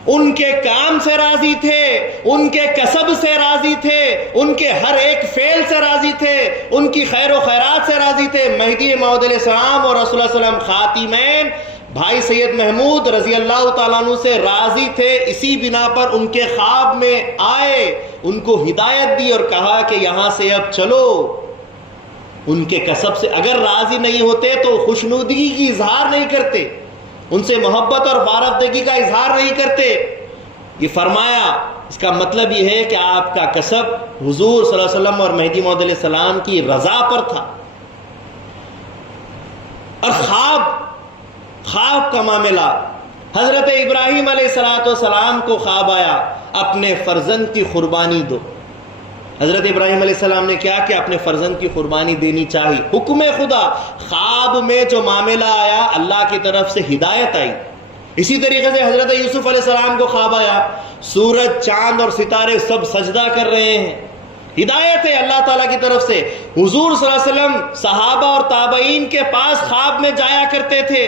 ان کے کام سے راضی تھے، ان کے کسب سے راضی تھے، ان کے ہر ایک فعل سے راضی تھے، ان کی خیر و خیرات سے راضی تھے۔ مہدی موعود علیہ السلام اور رسول اللہ علیہ وسلم خاتمین بھائی سید محمود رضی اللہ تعالیٰ عنہ سے راضی تھے، اسی بنا پر ان کے خواب میں آئے، ان کو ہدایت دی اور کہا کہ یہاں سے اب چلو۔ ان کے کسب سے اگر راضی نہیں ہوتے تو خوشنودگی کی اظہار نہیں کرتے، ان سے محبت اور فارغدگی کا اظہار نہیں کرتے۔ یہ فرمایا اس کا مطلب یہ ہے کہ آپ کا کسب حضور صلی اللہ علیہ وسلم اور مہدی موعود علیہ السلام کی رضا پر تھا۔ اور خواب کا معاملہ، حضرت ابراہیم علیہ السلام کو خواب آیا اپنے فرزند کی قربانی دو۔ حضرت ابراہیم علیہ السلام نے کیا کہ اپنے فرزند کی قربانی دینی چاہیے، حکم خدا۔ خواب میں جو معاملہ آیا اللہ کی طرف سے ہدایت آئی۔ اسی طریقے سے حضرت یوسف علیہ السلام کو خواب آیا سورج چاند اور ستارے سب سجدہ کر رہے ہیں، ہدایت ہے اللہ تعالیٰ کی طرف سے۔ حضور صلی اللہ علیہ وسلم صحابہ اور تابعین کے پاس خواب میں جایا کرتے تھے۔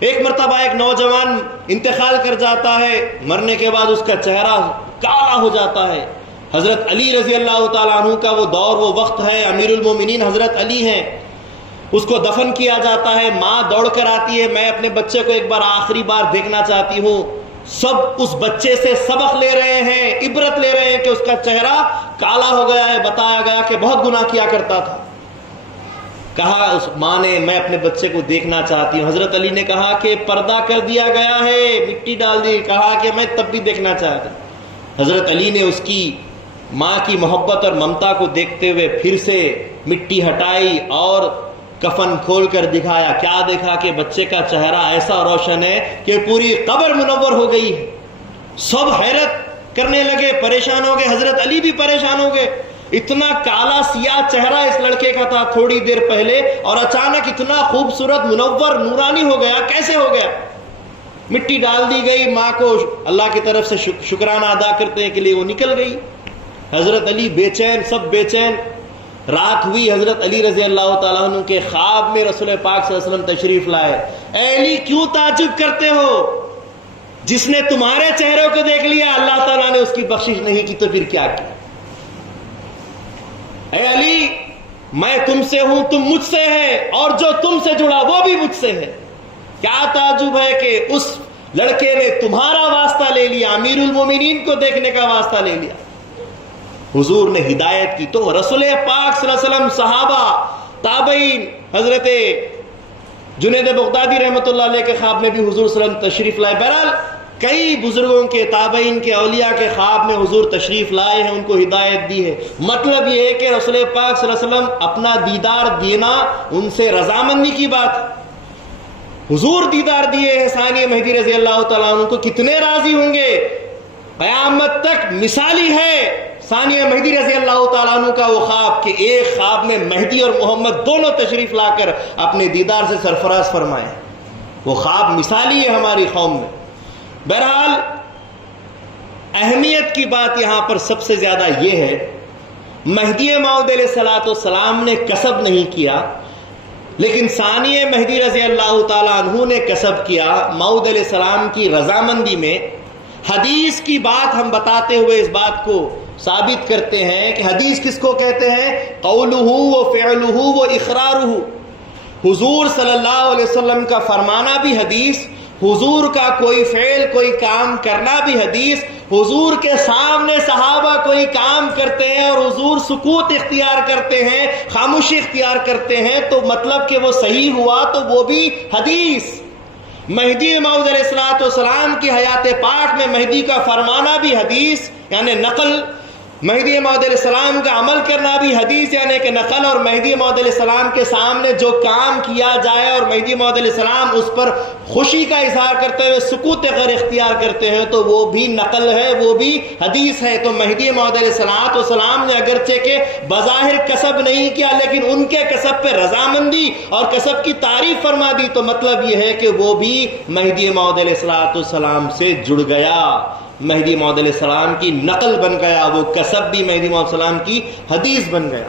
ایک مرتبہ ایک نوجوان انتقال کر جاتا ہے، مرنے کے بعد اس کا چہرہ کالا ہو جاتا ہے۔ حضرت علی رضی اللہ تعالیٰ عنہ کا وہ دور، وہ وقت ہے، امیر المومنین حضرت علی ہیں، اس کو دفن کیا جاتا ہے۔ ماں دوڑ کر آتی ہے، میں اپنے بچے کو ایک بار آخری بار دیکھنا چاہتی ہوں۔ سب اس بچے سے سبق لے رہے ہیں، عبرت لے رہے ہیں کہ اس کا چہرہ کالا ہو گیا ہے، بتایا گیا کہ بہت گناہ کیا کرتا تھا۔ کہا اس ماں نے میں اپنے بچے کو دیکھنا چاہتی ہوں۔ حضرت علی نے کہا کہ پردہ کر دیا گیا ہے، مٹی ڈال دی۔ کہا کہ میں تب بھی دیکھنا چاہتی ہوں۔ حضرت علی نے اس کی ماں کی محبت اور ممتا کو دیکھتے ہوئے پھر سے مٹی ہٹائی اور کفن کھول کر دکھایا۔ کیا دیکھا کہ بچے کا چہرہ ایسا روشن ہے کہ پوری قبر منور ہو گئی ہے۔ سب حیرت کرنے لگے، پریشان ہو گئے، حضرت علی بھی پریشان ہو گئے۔ اتنا کالا سیاہ چہرہ اس لڑکے کا تھا تھوڑی دیر پہلے، اور اچانک اتنا خوبصورت منور نورانی ہو گیا، کیسے ہو گیا؟ مٹی ڈال دی گئی، ماں کو اللہ کی طرف سے شکرانہ ادا کرنے کے لیے وہ نکل گئی۔ حضرت علی بے چین، سب بے چین۔ رات ہوئی، حضرت علی رضی اللہ تعالیٰ عنہ کے خواب میں رسول پاک صلی اللہ علیہ وسلم تشریف لائے۔ اے علی کیوں تعجب کرتے ہو؟ جس نے تمہارے چہروں کو دیکھ لیا اللہ تعالیٰ نے اس کی بخشش نہیں کی تو پھر کیا کی؟ اے علی میں تم سے ہوں، تم مجھ سے ہے، اور جو تم سے جڑا وہ بھی مجھ سے ہے۔ کیا تعجب ہے کہ اس لڑکے نے تمہارا واسطہ لے لیا، امیر المومنین کو دیکھنے کا واسطہ لے لیا۔ حضور نے ہدایت کی تو رسول پاک صلی اللہ علیہ وسلم، صحابہ، تابعین، حضرت جنید بغدادی رحمۃ اللہ علیہ کے خواب میں بھی حضور صلی اللہ علیہ وسلم تشریف لائے۔ بہرحال کئی بزرگوں کے، تابعین کے، اولیاء کے خواب میں حضور تشریف لائے ہیں، ان کو ہدایت دی ہے۔ مطلب یہ ہے کہ رسول پاک صلی اللہ علیہ وسلم اپنا دیدار دینا ان سے رضامندی کی بات ہے۔ حضور دیدار دیے ہیں ثانی مہدی رضی اللہ تعالیٰ عنہ کو، کتنے راضی ہوں گے؟ قیامت تک مثالی ہے ثانی مہدی رضی اللہ تعالیٰ عنہ کا وہ خواب کہ ایک خواب میں مہدی اور محمد دونوں تشریف لا کر اپنے دیدار سے سرفراز فرمائے۔ وہ خواب مثالی ہے ہماری قوم میں۔ بہرحال اہمیت کی بات یہاں پر سب سے زیادہ یہ ہے، مہدی موعود علیہ السلام نے کسب نہیں کیا، لیکن ثانی مہدی رضی اللہ تعالیٰ عنہ نے کسب کیا موعود علیہ السلام کی رضامندی میں۔ حدیث کی بات ہم بتاتے ہوئے اس بات کو ثابت کرتے ہیں کہ حدیث کس کو کہتے ہیں؟ قولہ و فعلہ و اقرارہ۔ حضور صلی اللہ علیہ وسلم کا فرمانا بھی حدیث، حضور کا کوئی فعل، کوئی کام کرنا بھی حدیث۔ حضور کے سامنے صحابہ کوئی کام کرتے ہیں اور حضور سکوت اختیار کرتے ہیں، خاموشی اختیار کرتے ہیں، تو مطلب کہ وہ صحیح ہوا تو وہ بھی حدیث۔ مہدی موعود علیہ السلام کی حیات پاک میں مہدی کا فرمانا بھی حدیث یعنی نقل، مہدی موعود علیہ السلام کا عمل کرنا بھی حدیث یعنی کہ نقل، اور مہدی موعود علیہ السلام کے سامنے جو کام کیا جائے اور مہدی موعود علیہ السلام اس پر خوشی کا اظہار کرتے ہوئے سکوت غیر اختیار کرتے ہیں تو وہ بھی نقل ہے، وہ بھی حدیث ہے۔ تو مہدی موعود علیہ السلام نے اگرچہ کہ بظاہر کسب نہیں کیا، لیکن ان کے کسب پہ رضامندی اور کسب کی تعریف فرما دی، تو مطلب یہ ہے کہ وہ بھی مہدی موعود علیہ السلام سے جڑ گیا، مہدی موعود علیہ السلام کی نقل بن گیا، وہ کسب بھی مہدی موعود علیہ السلام کی حدیث بن گیا۔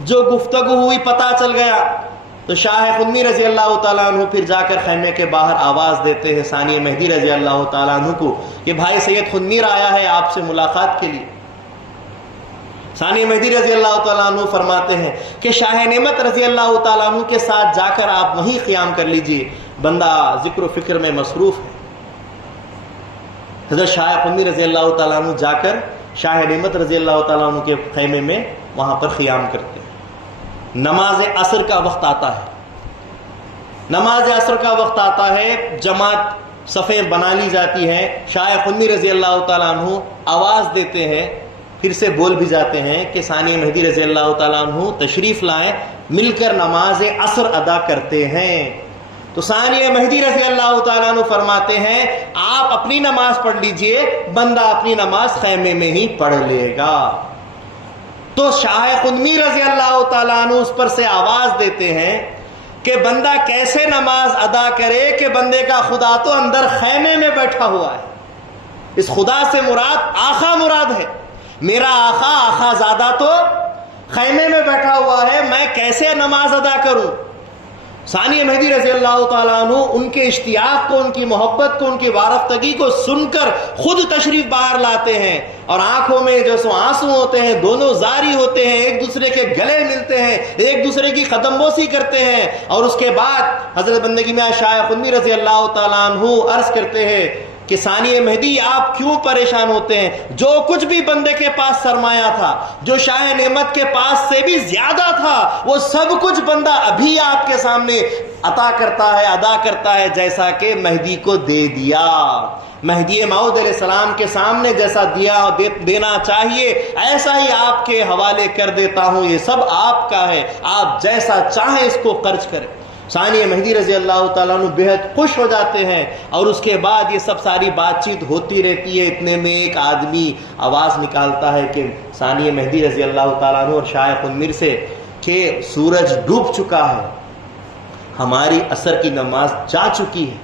جو گفتگو ہوئی پتہ چل گیا تو شاہ خدمی رضی اللہ تعالیٰ عنہ پھر جا کر خیمے کے باہر آواز دیتے ہیں ثانی مہدی رضی اللہ تعالیٰ عنہ کو کہ بھائی سید خدمیر آیا ہے آپ سے ملاقات کے لیے۔ ثانی مہدی رضی اللہ تعالیٰ عنہ فرماتے ہیں کہ شاہ نعمت رضی اللہ تعالیٰ عنہ کے ساتھ جا کر آپ وہیں قیام کر لیجئے، بندہ ذکر و فکر میں مصروف ہے۔ حضرت شاہ خدمی رضی اللہ تعالیٰ عنہ جا کر شاہ نعمت رضی اللہ تعالیٰ عنہ کے خیمے میں وہاں پر قیام کرتے ہیں۔ نماز عصر کا وقت آتا ہے، نماز عصر کا وقت آتا ہے، جماعت صفیں بنا لی جاتی ہیں، شاہ خدمی رضی اللہ تعالیٰ عنہ آواز دیتے ہیں، پھر سے بول بھی جاتے ہیں کہ ثانی مہدی رضی اللہ تعالیٰ عنہ تشریف لائیں، مل کر نماز عصر ادا کرتے ہیں۔ تو ثانی مہدی رضی اللہ تعالیٰ عنہ فرماتے ہیں آپ اپنی نماز پڑھ لیجئے، بندہ اپنی نماز خیمے میں ہی پڑھ لے گا۔ تو شاہ خدمی رضی اللہ تعالیٰ عنہ اس پر سے آواز دیتے ہیں کہ بندہ کیسے نماز ادا کرے کہ بندے کا خدا تو اندر خیمے میں بیٹھا ہوا ہے۔ اس خدا سے مراد آقا مراد ہے، میرا آقا زادہ تو خیمے میں بیٹھا ہوا ہے، میں کیسے نماز ادا کروں؟ ثانی مہدی رضی اللہ تعالیٰ عنہ ان کے اشتیاق کو، ان کی محبت کو، ان کی وارفتگی کو سن کر خود تشریف باہر لاتے ہیں، اور آنکھوں میں جو سو آنسو ہوتے ہیں، دونوں زاری ہوتے ہیں، ایک دوسرے کے گلے ملتے ہیں، ایک دوسرے کی قدم بوسی کرتے ہیں، اور اس کے بعد حضرت بندگی میں شاہ خدمی رضی اللہ تعالیٰ عنہ عرض کرتے ہیں کہ ثانی مہدی آپ کیوں پریشان ہوتے ہیں؟ جو کچھ بھی بندے کے پاس سرمایہ تھا، جو شاہ نعمت کے پاس سے بھی زیادہ تھا، وہ سب کچھ بندہ ابھی آپ کے سامنے عطا کرتا ہے، ادا کرتا ہے، جیسا کہ مہدی کو دے دیا۔ مہدی موعود علیہ السلام کے سامنے جیسا دینا چاہیے ایسا ہی آپ کے حوالے کر دیتا ہوں، یہ سب آپ کا ہے، آپ جیسا چاہیں اس کو خرچ کریں۔ ثانی مہدی رضی اللہ تعالیٰ عنہ بہت خوش ہو جاتے ہیں، اور اس کے بعد یہ سب ساری بات چیت ہوتی رہتی ہے۔ اتنے میں ایک آدمی آواز نکالتا ہے کہ ثانی مہدی رضی اللہ تعالیٰ عنہ اور شاہ خدمیر سے کہ سورج ڈوب چکا ہے، ہماری عصر کی نماز جا چکی ہے۔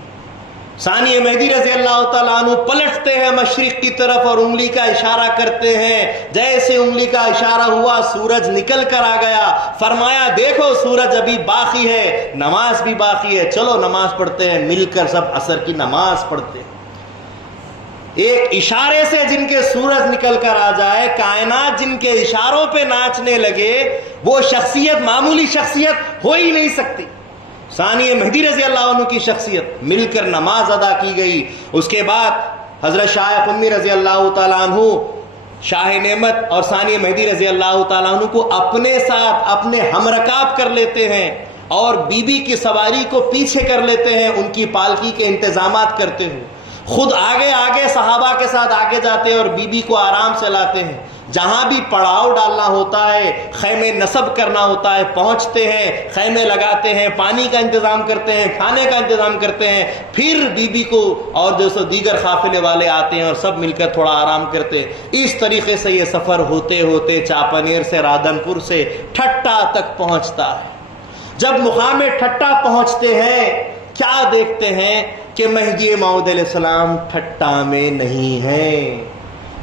ثانی مہدی رضی اللہ تعالیٰ عنہ پلٹتے ہیں مشرق کی طرف اور انگلی کا اشارہ کرتے ہیں، جیسے انگلی کا اشارہ ہوا سورج نکل کر آ گیا، فرمایا دیکھو سورج ابھی باقی ہے، نماز بھی باقی ہے، چلو نماز پڑھتے ہیں، مل کر سب عصر کی نماز پڑھتے ہیں۔ ایک اشارے سے جن کے سورج نکل کر آ جائے، کائنات جن کے اشاروں پہ ناچنے لگے، وہ شخصیت معمولی شخصیت ہو ہی نہیں سکتی۔ ثانی مہدی رضی اللہ عنہ کی شخصیت، مل کر نماز ادا کی گئی۔ اس کے بعد حضرت شاہ خدمی رضی اللہ تعالیٰ عنہ شاہ نعمت اور ثانی مہدی رضی اللہ تعالیٰ عنہ کو اپنے ساتھ اپنے ہمرکاب کر لیتے ہیں، اور بی بی کی سواری کو پیچھے کر لیتے ہیں، ان کی پالکی کے انتظامات کرتے ہوئے خود آگے صحابہ کے ساتھ آگے جاتے ہیں اور بی بی کو آرام سے لاتے ہیں۔ جہاں بھی پڑاؤ ڈالنا ہوتا ہے، خیمے نصب کرنا ہوتا ہے، پہنچتے ہیں، خیمے لگاتے ہیں، پانی کا انتظام کرتے ہیں، کھانے کا انتظام کرتے ہیں، پھر بی بی کو اور جو سو دیگر قافلے والے آتے ہیں اور سب مل کر تھوڑا آرام کرتے ہیں۔ اس طریقے سے یہ سفر ہوتے ہوتے چاپنیر سے رادن پور سے ٹھٹا تک پہنچتا ہے۔ جب مقام ٹھٹا پہنچتے ہیں، کیا دیکھتے ہیں کہ مہدی موعود علیہ السلام ٹھٹا میں نہیں ہے۔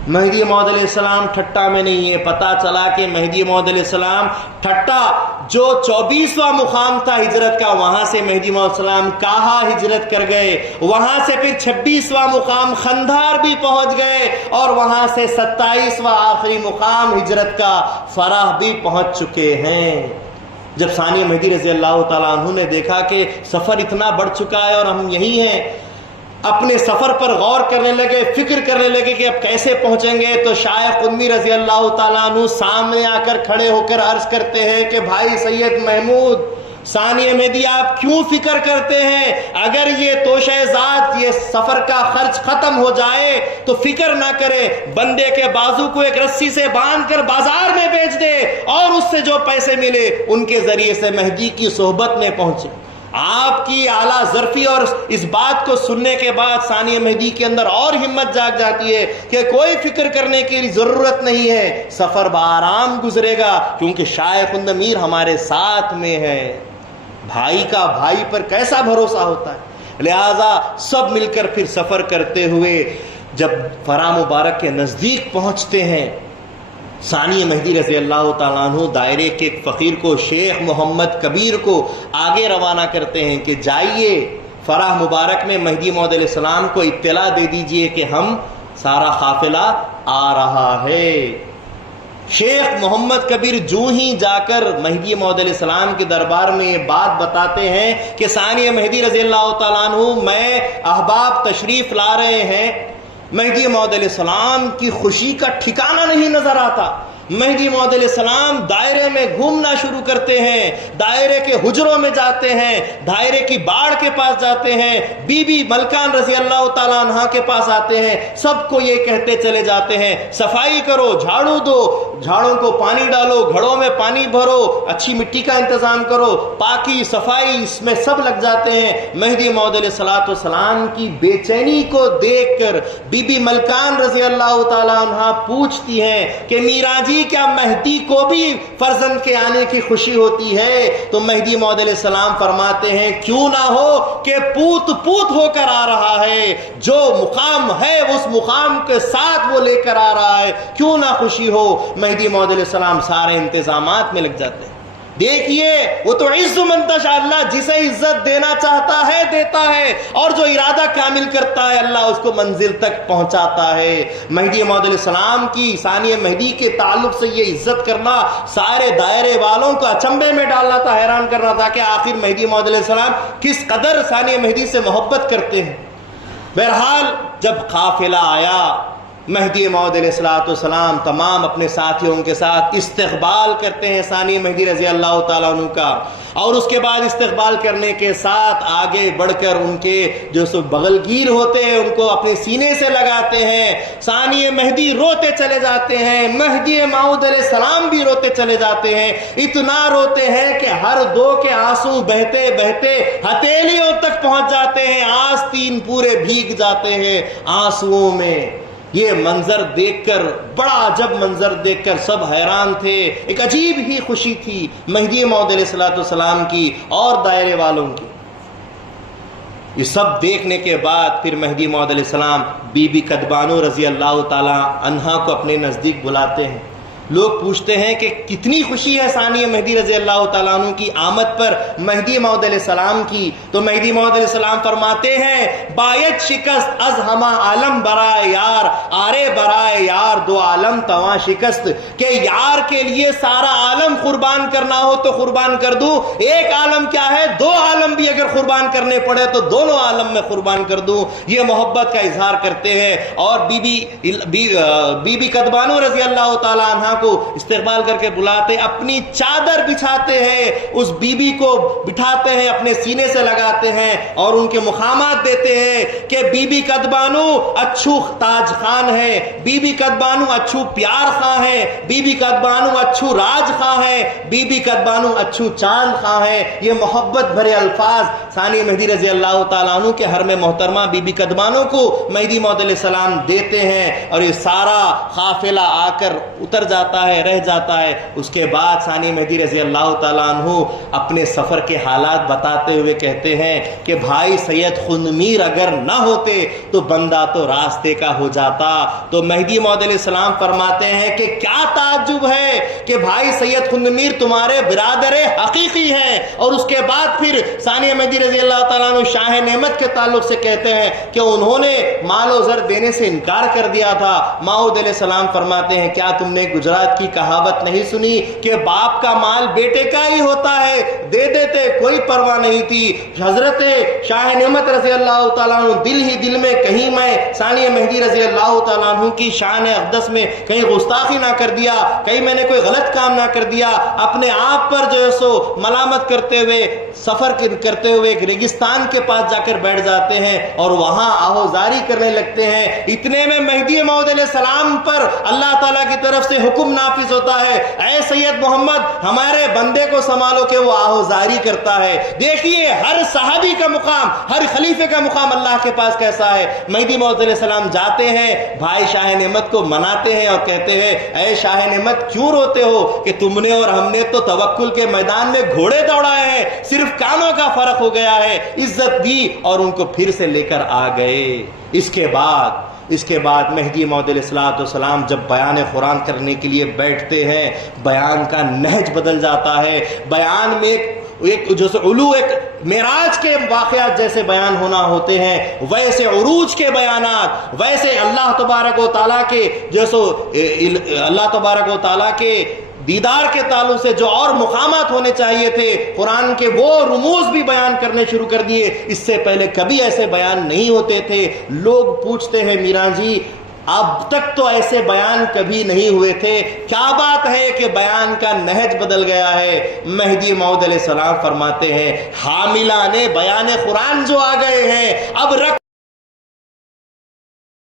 مہدی موعود علیہ السلام ٹھٹا میں نہیں ہے۔ پتہ چلا کہ مہدی موعود علیہ السلام ٹھٹا جو 24واں مقام تھا ہجرت کا، وہاں سے مہدی موعود علیہ السلام کہا ہجرت کر گئے، وہاں سے پھر 26واں مقام خندھار بھی پہنچ گئے، اور وہاں سے 27واں آخری مقام ہجرت کا فرح بھی پہنچ چکے ہیں۔ جب ثانی مہدی رضی اللہ تعالیٰ عنہ نے دیکھا کہ سفر اتنا بڑھ چکا ہے اور ہم یہی ہیں، اپنے سفر پر غور کرنے لگے، فکر کرنے لگے کہ اب کیسے پہنچیں گے، تو شاہ خدمی رضی اللہ تعالیٰ عنہ سامنے آ کر کھڑے ہو کر عرض کرتے ہیں کہ بھائی سید محمود، ثانی مہدی آپ کیوں فکر کرتے ہیں؟ اگر یہ توشہ ذات، یہ سفر کا خرچ ختم ہو جائے تو فکر نہ کرے، بندے کے بازو کو ایک رسی سے باندھ کر بازار میں بیچ دے، اور اس سے جو پیسے ملے ان کے ذریعے سے مہدی کی صحبت میں پہنچے۔ آپ کی اعلیٰ ظرفی اور اس بات کو سننے کے بعد ثانی مہدی کے اندر اور ہمت جاگ جاتی ہے کہ کوئی فکر کرنے کی ضرورت نہیں ہے، سفر بآرام گزرے گا، کیونکہ شاہ خدمیر ہمارے ساتھ میں ہے۔ بھائی کا بھائی پر کیسا بھروسہ ہوتا ہے، لہذا سب مل کر پھر سفر کرتے ہوئے جب فرا مبارک کے نزدیک پہنچتے ہیں، ثانی مہدی رضی اللہ تعالیٰ عنہ دائرے کے ایک فقیر کو، شیخ محمد کبیر کو آگے روانہ کرتے ہیں کہ جائیے فرح مبارک میں مہدی موعود علیہ السلام کو اطلاع دے دیجئے کہ ہم سارا قافلہ آ رہا ہے۔ شیخ محمد کبیر جو ہی جا کر مہدی موعود علیہ السلام کے دربار میں یہ بات بتاتے ہیں کہ ثانی مہدی رضی اللہ تعالیٰ عنہ میں احباب تشریف لا رہے ہیں، مہدی موعود علیہ السلام کی خوشی کا ٹھکانہ نہیں نظر آتا۔ مہدی موعود علیہ السلام دائرے میں گھومنا شروع کرتے ہیں، دائرے کے حجروں میں جاتے ہیں، دائرے کی باڑ کے پاس جاتے ہیں، بی بی ملکان رضی اللہ تعالیٰ عنہ کے پاس آتے ہیں، سب کو یہ کہتے چلے جاتے ہیں صفائی کرو، جھاڑو دو، جھاڑوں کو پانی ڈالو، گھڑوں میں پانی بھرو، اچھی مٹی کا انتظام کرو، پاکی صفائی اس میں سب لگ جاتے ہیں۔ مہدی موعود علیہ السلام کی بے چینی کو دیکھ کر بی بی ملکان رضی اللہ تعالیٰ عنہ پوچھتی ہیں کہ میرا جی کیا مہدی کو بھی فرزند کے آنے کی خوشی ہوتی ہے؟ تو مہدی موعود علیہ السلام فرماتے ہیں کیوں نہ ہو کہ پوت پوت ہو کر آ رہا ہے، جو مقام ہے اس مقام کے ساتھ وہ لے کر آ رہا ہے، کیوں نہ خوشی ہو۔ مہدی موعود علیہ السلام سارے انتظامات میں لگ جاتے ہیں۔ دیکھیے وہ تو عز من تشاء، اللہ جسے عزت دینا چاہتا ہے دیتا ہے، اور جو ارادہ کامل کرتا ہے اللہ اس کو منزل تک پہنچاتا ہے۔ مہدی موعود علیہ السلام کی ثانی مہدی کے تعلق سے یہ عزت کرنا سارے دائرے والوں کو اچنبے میں ڈالنا تھا، حیران کرنا تھا کہ آخر مہدی موعود علیہ السلام کس قدر ثانی مہدی سے محبت کرتے ہیں۔ بہرحال جب قافلہ آیا، مہدی موعود علیہ السلام تمام اپنے ساتھیوں کے ساتھ استقبال کرتے ہیں ثانی مہدی رضی اللہ تعالیٰ عنہ کا، اور اس کے بعد استقبال کرنے کے ساتھ آگے بڑھ کر ان کے جو سو بغل گیر ہوتے ہیں ان کو اپنے سینے سے لگاتے ہیں۔ ثانی مہدی روتے چلے جاتے ہیں، مہدی موعود علیہ السلام بھی روتے چلے جاتے ہیں، اتنا روتے ہیں کہ ہر دو کے آنسو بہتے بہتے ہتھیلیوں تک پہنچ جاتے ہیں، آستین پورے بھیگ جاتے ہیں آنسوؤں میں۔ یہ منظر دیکھ کر، بڑا عجب منظر دیکھ کر سب حیران تھے، ایک عجیب ہی خوشی تھی مہدی موعود علیہ السلام کی اور دائرے والوں کی۔ یہ سب دیکھنے کے بعد پھر مہدی موعود علیہ السلام بی بی کدبانو رضی اللہ تعالی عنہا کو اپنے نزدیک بلاتے ہیں۔ لوگ پوچھتے ہیں کہ کتنی خوشی ہے ثانی مہدی رضی اللہ تعالیٰ عنہ کی آمد پر مہدی موعود علیہ السلام کی؟ تو مہدی موعود علیہ السلام فرماتے ہیں بایت شکست از ہما عالم برائے یار، آرے برائے یار دو عالم تواں شکست، کہ یار کے لیے سارا عالم قربان کرنا ہو تو قربان کر دوں، ایک عالم کیا ہے دو عالم بھی اگر قربان کرنے پڑے تو دونوں عالم میں قربان کر دوں۔ یہ محبت کا اظہار کرتے ہیں، اور بی بی کدبانو رضی اللہ تعالیٰ عنہ کو استقبال کر کے بلاتے، اپنی چادر بچھاتے ہیں، اس بی بی کو بٹھاتے ہیں، اپنے سینے سے لگاتے ہیں اور ان کے مقامات دیتے ہیں کہ بی بی کدبانو اچھو تاج خان ہے، بی بی کدبانو اچھو پیار خاں ہے، بی بی کدبانو اچھو راج خاں ہے، بی بی کدبانو اچھو چاند خاں ہے۔ یہ محبت بھرے الفاظ ثانی مہدی رضی اللہ تعالیٰ عنہ کے حرم محترمہ بی بی کدبانو کو مہدی موعود علیہ السلام دیتے ہیں، اور یہ سارا قافلہ آ کر اتر جاتا ہے، رہ جاتا ہے۔ اس کے بعد ثانی مہدی رضی اللہ تعالیٰ عنہ اپنے سفر کے حالات بتاتے ہوئے کہتے ہیں کہ بھائی سید خندمیر اگر نہ ہوتے تو بندہ تو راستے کا ہو جاتا۔ تو مہدی موعود علیہ السلام فرماتے ہیں کہ کیا تعجب ہے کہ بھائی سید خندمیر تمہارے برادر حقیقی ہیں۔ اور اس کے بعد پھر ثانی مہدی رضی اللہ تعالیٰ عنہ شاہ نعمت کے تعلق سے کہتے ہیں کہ انہوں نے مال و زر دینے سے انکار کر دیا تھا۔ موعود علیہ السلام فرماتے ہیں کیا تم نے گجرات کی کہاوت نہیں سنی کہ باپ کا مال بیٹے کا ہی ہوتا ہے؟ دے دیتے، کوئی پرواہ نہیں تھی۔ حضرت شاہ نعمت رضی اللہ تعالیٰ عنہ دل ہی دل میں کہیں میں ثانی مہدی رضی اللہ تعالیٰ عنہ کی شان اقدس میں کہیں گستاخی نہ کر دیا، کہیں میں نے کوئی غلط کام نہ کر دیا، اپنے آپ پر جو ہے سو ملامت کرتے ہوئے سفر کرتے ہوئے ایک ریگستان کے پاس جا کر بیٹھ جاتے ہیں اور وہاں آہوزاری کرنے لگتے ہیں۔ اتنے میں مہدی موعود علیہ السلام پر اللہ تعالیٰ کی طرف سے حکم نافذ ہوتا ہے، اے سید محمد ہمارے بندے کو سنبھالو کہ وہ آہوزاری کرتا ہے۔ دیکھیے ہر صحابی کا مقام، ہر خلیفے کا مقام اللہ کے پاس کیسا ہے۔ مہدی موعود علیہ السلام جاتے ہیں، بھائی شاہ نعمت کو مناتے ہیں اور کہتے ہیں اے شاہ نعمت کیوں روتے ہو کہ تم نے اور ہم نے تو توکل کے میدان میں گھوڑے دوڑائے ہیں، صرف کانوں کا فرق ہو گیا ہے۔ عزت دی اور ان کو پھر سے لے کر آ گئے۔ اس کے بعد اس کے بعد مہدی موعود علیہ السلام جب بیان قرآن کرنے کے لیے بیٹھتے ہیں، بیان کا نہج بدل جاتا ہے، بیان میں ایک جیسے ایک معراج کے واقعات جیسے بیان ہونا ہوتے ہیں، ویسے عروج کے بیانات، ویسے اللہ تبارک و تعالیٰ کے جیسے اللہ تبارک و تعالیٰ کے دیدار کے تعلق سے جو اور مقامات ہونے چاہیے تھے، قرآن کے وہ رموز بھی بیان کرنے شروع کر دیے۔ اس سے پہلے کبھی ایسے بیان نہیں ہوتے تھے۔ لوگ پوچھتے ہیں میران جی اب تک تو ایسے بیان کبھی نہیں ہوئے تھے، کیا بات ہے کہ بیان کا نہج بدل گیا ہے؟ مہدی موعود علیہ السلام فرماتے ہیں حاملان بیان قرآن جو آ گئے ہیں، اب